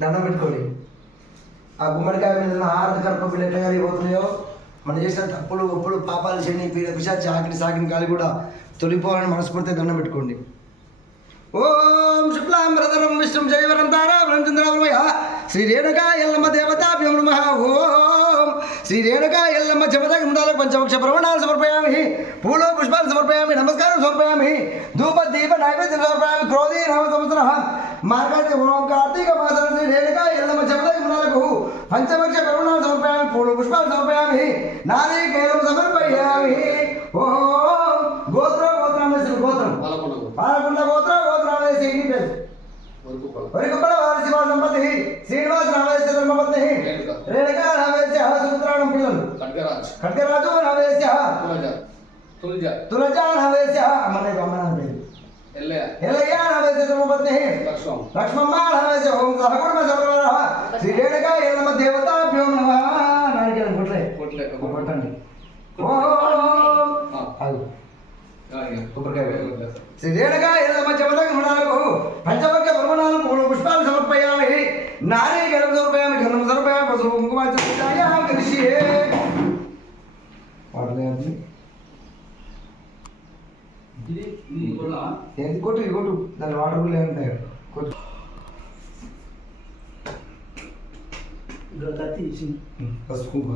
దండం పెట్టుకోండి. ఆ గుమ్మడికాయ మీద ఉన్న ఆరతి కర్ప బిడ్డ ఎట్లా కలిగిపోతున్నాయో మనం చేసిన తప్పులు ఒప్పులు పాపాలు శని పీడ పిశాచి ఆకిరి సాకిని కాలి కూడా తొలిపోవాలని మనస్ఫూర్తిగా దండం పెట్టుకోండి. ఓం శుక్లాంబరధరం విష్ణుం జయవరం తారావరం చంద్రావరమయ శ్రీ రేణుకా ఎల్లమ్మ దేవతాభ్యం నమః. ఓం శ్రీ రేణుకా ఎల్లమ్మ జపదగంధాలకు పంచవక్ష ప్రవణాలు సమర్పయామి, పూలు పుష్పాలు సమర్పయామి, నమస్కారం సమర్పయామి, ధూప దీప నైవేద్యం సమర్పయామి. క్రోధీ నవ సంవత్సర మార్గశిర ఓం కార్తీక మాసం శ్రీ రేణుకా ఎల్లమ్మ జపదగంధాలకు పంచవక్ష ప్రవణాలు సమర్పయామి, పూలు పుష్పాలు సమర్పయామి, నారీకేలం సమర్పయామి. ఓం గోత్ర గోత్రం గోత్రం పాలకొండ గోత్ర గోత్రాలయ వరికుప్పల వారి శివ సంపత్తి శ్రీనివాస నావేశ ధర్మపత్ని రేణుకా నావేశ సూత్రాణం పిల్లలు ఖడ్గరాజు నావేశ తులజా నావేశ అమ్మన పేరు ఎల్లయ్య నావేశ ధర్మపత్ని లక్ష్మమ్మ నావేశ ఓం సహకుటుంబ సపరివార శ్రీ రేణుకా ఎల్లమ్మ దేవతాభ్యో నమః. నారికేలం కొట్టండి. శ్రీ రేణుకా ఎల్లమ్మ జపదగంధాలకు పంచవర్గ ప్రమాణాలు పూలు పుష్పాలు సమర్పయామి, నారీకేలం సమర్పయామి, గంధం సమర్పయామి, పసుపు కుంకుమార్చన కలిసి ఏంటి కొట్టు దాని వాటర్ కూడా ఉంటాయి కొట్టు పసుపు కుంకుమ